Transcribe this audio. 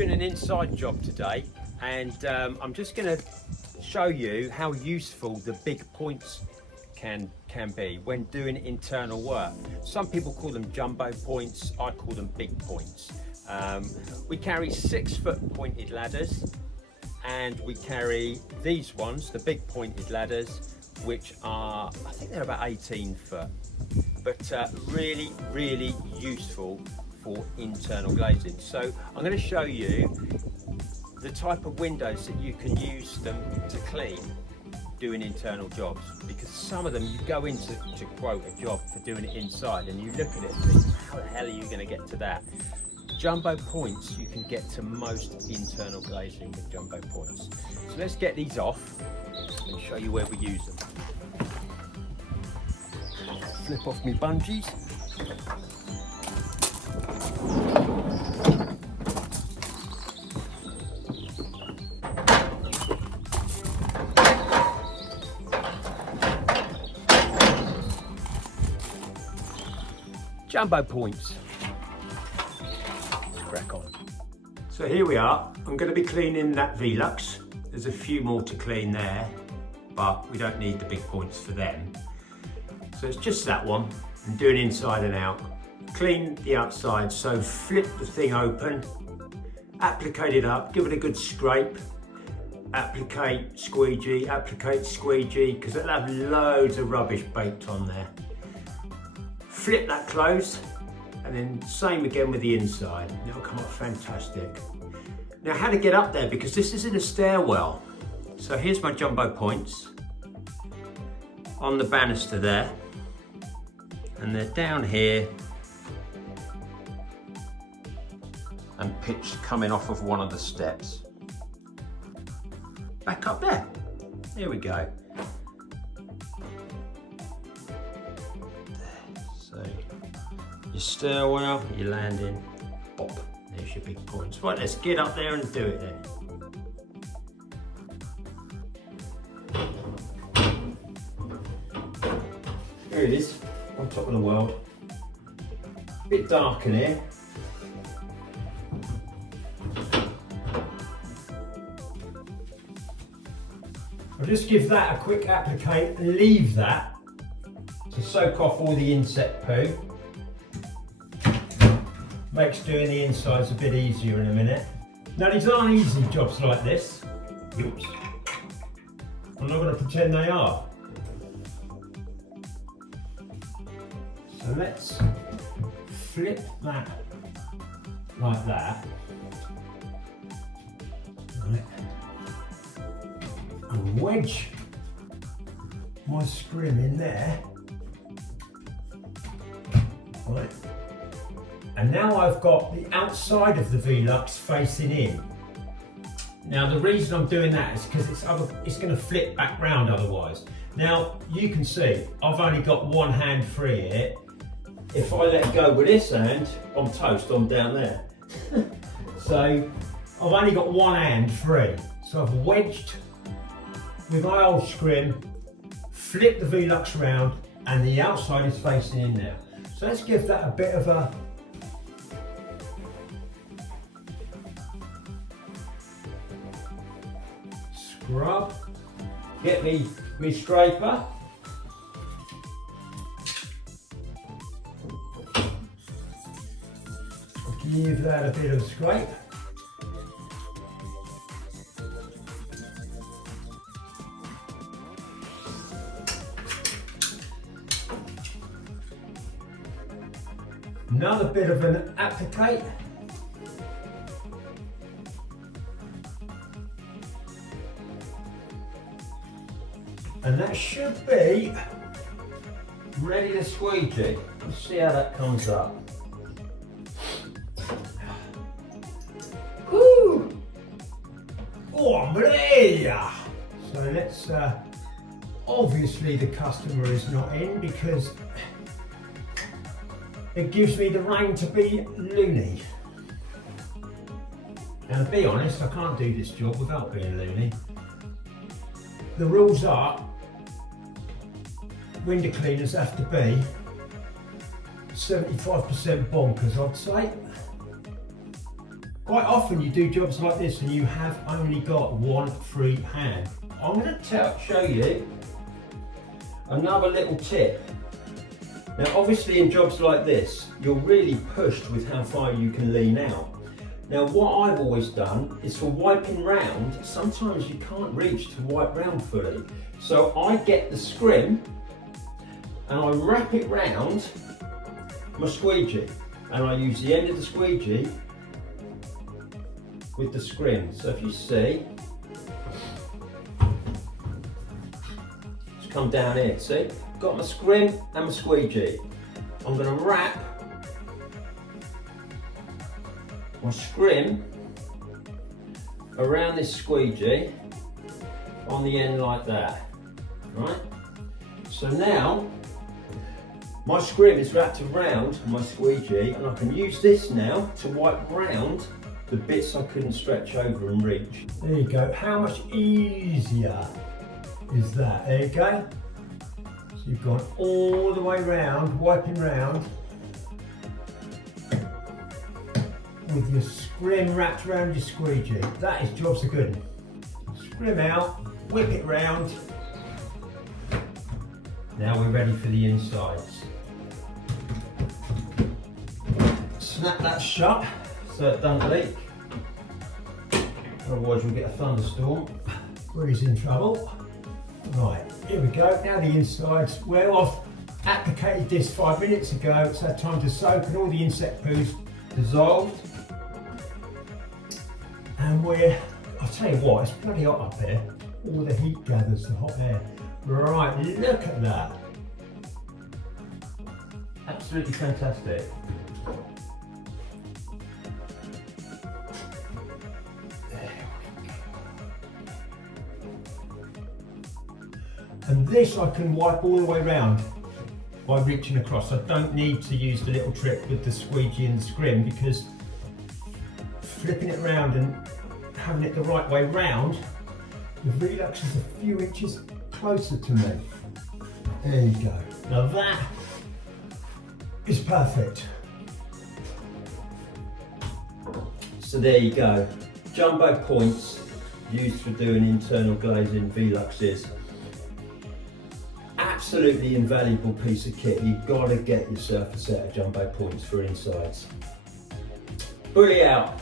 doing an inside job today, and I'm just going to show you how useful the big points can be when doing internal work. Some people call them jumbo points, I call them big points. We carry 6-foot pointed ladders, and we carry these ones, the big pointed ladders, which are, I think they're about 18 foot, but really useful for internal glazing. So I'm going to show you the type of windows that you can use them to clean doing internal jobs, because some of them you go into to quote a job for doing it inside and you look at it and think, how the hell are you going to get to that? Jumbo points, you can get to most internal glazing with jumbo points. So let's get these off and show you where we use them. Flip off my bungees. Jumbo points. Let's crack on. So here we are. I'm going to be cleaning that Velux. There's a few more to clean there, but we don't need the big points for them. So it's just that one. I'm doing inside and out. Clean the outside, so flip the thing open, applicate it up, give it a good scrape, applicate squeegee, because it'll have loads of rubbish baked on there. Flip that closed, and then same again with the inside. It'll come up fantastic. Now, how to get up there, because this is in a stairwell. So here's my jumbo points on the banister there, and they're down here and pitched coming off of one of the steps. Back up there. There we go. So your stairwell, your landing, bop. There's your big points. Right, let's get up there and do it then. Here it is, on top of the world. A bit dark in here. I'll just give that a quick applicate and leave that to soak off all the insect poo. Makes doing the insides a bit easier in a minute. Now, these aren't easy jobs like this. Oops. I'm not going to pretend they are. So let's flip that like that. Right. And wedge my scrim in there. Right. And now I've got the outside of the Velux facing in. Now, the reason I'm doing that is because it's going to flip back round otherwise. Now, you can see I've only got one hand free here. If I let go with this hand, I'm toast, I'm down there. So I've only got one hand free. So I've wedged with my old scrim, flipped the Velux round, and the outside is facing in now. So let's give that a bit of a scrub. Get me scraper. Give that a bit of scrape. Another bit of an applicate. And that should be ready to squeegee. Let's see how that comes up. Woo! Oh, Maria! So let's, obviously the customer is not in because it gives me the rein to be loony. Now, to be honest, I can't do this job without being loony. The rules are window cleaners have to be 75% bonkers, I'd say. Quite often you do jobs like this and you have only got one free hand. I'm going to show you another little tip. Now obviously in jobs like this, you're really pushed with how far you can lean out. Now what I've always done is for wiping round, sometimes you can't reach to wipe round fully. So I get the scrim and I wrap it round my squeegee, and I use the end of the squeegee with the scrim. So if you see, just come down here, see? Got my scrim and my squeegee. I'm going to wrap my scrim around this squeegee on the end like that, right? So now my scrim is wrapped around my squeegee and I can use this now to wipe round the bits I couldn't stretch over and reach. There you go. How much easier is that? There you go. So you've gone all the way round, wiping round with your scrim wrapped around your squeegee. That is jobs are good. Scrim out, whip it round. Now we're ready for the insides. Snap that shut so it doesn't leak. Otherwise you'll get a thunderstorm. Bree's in trouble. Right, here we go. Now the insides. Well, I've applicated this 5 minutes ago. It's had time to soak and all the insect poo's dissolved. And I'll tell you what, it's bloody hot up here. All the heat gathers the hot air. Right, look at that. Absolutely fantastic. And this I can wipe all the way around by reaching across. I don't need to use the little trick with the squeegee and the scrim, because flipping it around and having it the right way round, the Velux is a few inches closer to me. There you go. Now that is perfect. So there you go. Jumbo points used for doing internal glazing Veluxes. Absolutely invaluable piece of kit. You've got to get yourself a set of jumbo points for insides. Bully out.